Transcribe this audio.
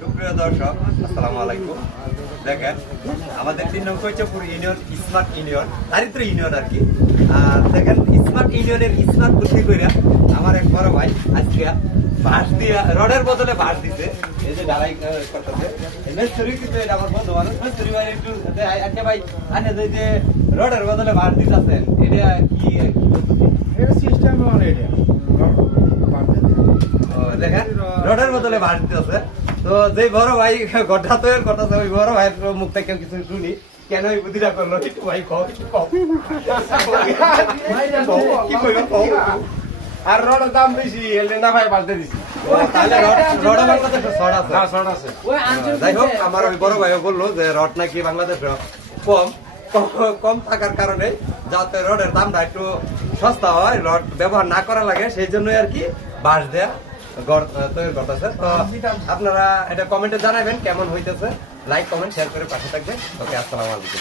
সুপ্রিয় দর্শক, আসসালামু আলাইকুম। দেখেন, আমাদের 3 নং কৈচপুর ইউনিয়ন স্মার্ট ইউনিয়ন, দারিদ্র ইউনিয়ন আর কি। আর দেখেন, স্মার্ট ইউনিয়নের স্মার্ট বুদ্ধি করে আমার এক বড় ভাই আজকে বাঁশ দিয়ে রডের বদলে বাঁশ দিতে, এই যে ঢালাই করতেছে। মেস্তুরি কিন্তু এটা আমার বন্ধু মানুষ, মেস্তুরি ভাই একটু আচ্ছা ভাই, আনে যে রডের বদলে বাঁশ দিতেছেন, এটা কি সিস্টেম এটা দেখেন রডের বদলে বাঁশ দিতেছে। তো যে বড় ভাই গড্ডা তৈরি করতেছে, ওই বড় ভাইয়ের মুখ থেকে কিছু শুনি, কেন এই বুদ্ধিটা করলো একটু ভাই কও, একটু কও। কি কইলো কও। আর রডের দাম বেশি এলে না ভাই বাড়তে দিছি। তাহলে রড বাংলাদেশে শর্ট আছে। হ্যাঁ শর্ট আছে। যাই হোক, আমার ওই বড় ভাইও বললো যে রড নাকি বাংলাদেশে কম কম থাকার কারণে যাতে রডের দামটা একটু সস্তা হয়, রড ব্যবহার না করা লাগে, সেই জন্যই আর কি বাঁশ দেয়া তৈরি করতেছে। তো আপনারা এটা কমেন্টে জানাবেন কেমন হইতেছে। লাইক কমেন্ট শেয়ার করে পাশে থাকবেন। ওকে, আসসালামু আলাইকুম।